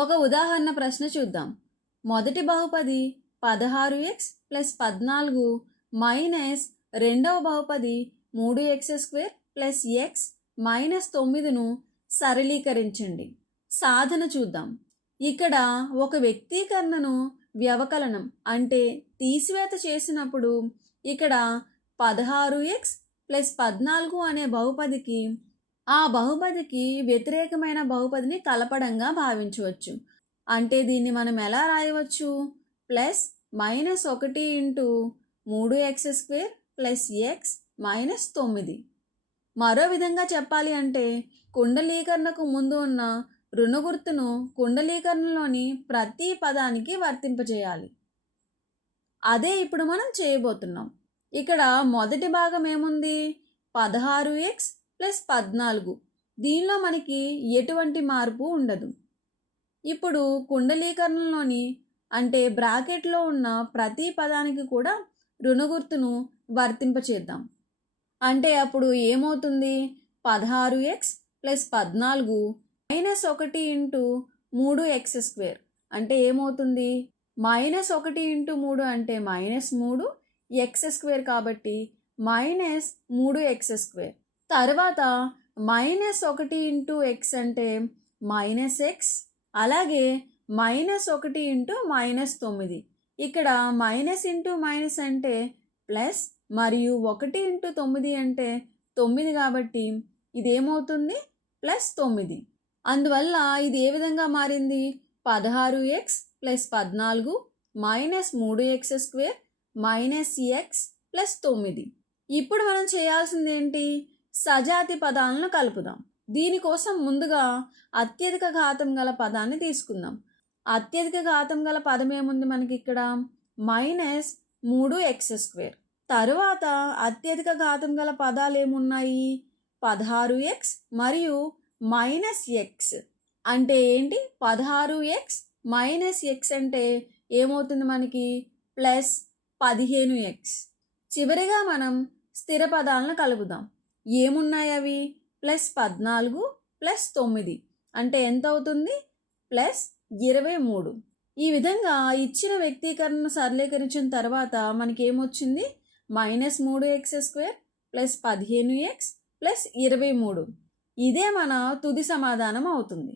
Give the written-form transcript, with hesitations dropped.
ఒక ఉదాహరణ ప్రశ్న చూద్దాం. మొదటి బహుపది 16x ప్లస్ 14 మైనస్ రెండవ బహుపది 3x² ప్లస్ x మైనస్ 9ను సరళీకరించండి. సాధన చూద్దాం. ఇక్కడ ఒక వ్యక్తీకరణను వ్యవకలనం అంటే తీసివేత చేసినప్పుడు ఇక్కడ 16x ప్లస్ 14 అనే బహుపదికి ఆ బహుపదికి వ్యతిరేకమైన బహుపదిని కలపడంగా భావించవచ్చు. అంటే దీన్ని మనం ఎలా రాయవచ్చు? Plus minus 1 into 3x² plus x minus 9. మరో విధంగా చెప్పాలి అంటే కుండలీకరణకు ముందు ఉన్న రుణ గుర్తును కుండలీకరణలోని ప్రతి పదానికి వర్తింపజేయాలి. అదే ఇప్పుడు మనం చేయబోతున్నాం. ఇక్కడ మొదటి భాగం ఏముంది? 16x plus 14. దీనిలో మనకి ఎటువంటి మార్పు ఉండదు. ఇప్పుడు కుండలీకరణలోని అంటే బ్రాకెట్లో ఉన్న ప్రతి పదానికి కూడా రుణ గుర్తును వర్తింపచేద్దాం. అంటే అప్పుడు ఏమవుతుంది? 16x plus 14 minus 1 into 3x² అంటే ఏమవుతుంది? మైనస్ 1 ఇంటూ 3 అంటే మైనస్ 3 x² కాబట్టి మైనస్ 3x². తర్వాత మైనస్ 1 ఇంటూ x అంటే మైనస్ x, అలాగే మైనస్ 1 ఇంటూ మైనస్ 9. ఇక్కడ మైనస్ ఇంటూ మైనస్ అంటే ప్లస్ మరియు 1 ఇంటూ 9 అంటే 9 కాబట్టి ఇదేమవుతుంది? ప్లస్ 9. అందువల్ల ఇది ఏ విధంగా మారింది? 16x plus 14 minus 3x² minus x plus 9. ఇప్పుడు మనం చేయాల్సింది ఏంటి? సజాతి పదాలను కలుపుదాం. దీనికోసం ముందుగా అత్యధిక ఘాతం గల పదాన్ని తీసుకుందాం. అత్యధిక ఘాతం గల పదం ఏముంది మనకి ఇక్కడ? Minus 3x². తరువాత అత్యధిక ఘాతం గల పదాలు ఏమున్నాయి? 16x మరియు మైనస్ x. అంటే ఏంటి? 16x మైనస్ x అంటే ఏమవుతుంది మనకి? Plus 15x. చివరిగా మనం స్థిర పదాలను కలుపుదాం. ఏమున్నాయి అవి? ప్లస్ 14 ప్లస్ 9 అంటే ఎంత అవుతుంది? ప్లస్ 23. ఈ విధంగా ఇచ్చిన వ్యక్తీకరణను సరళీకరించిన తర్వాత మనకేమొచ్చింది? Minus 3x² plus 15x plus 23. ఇదే మన తుది సమాధానం అవుతుంది.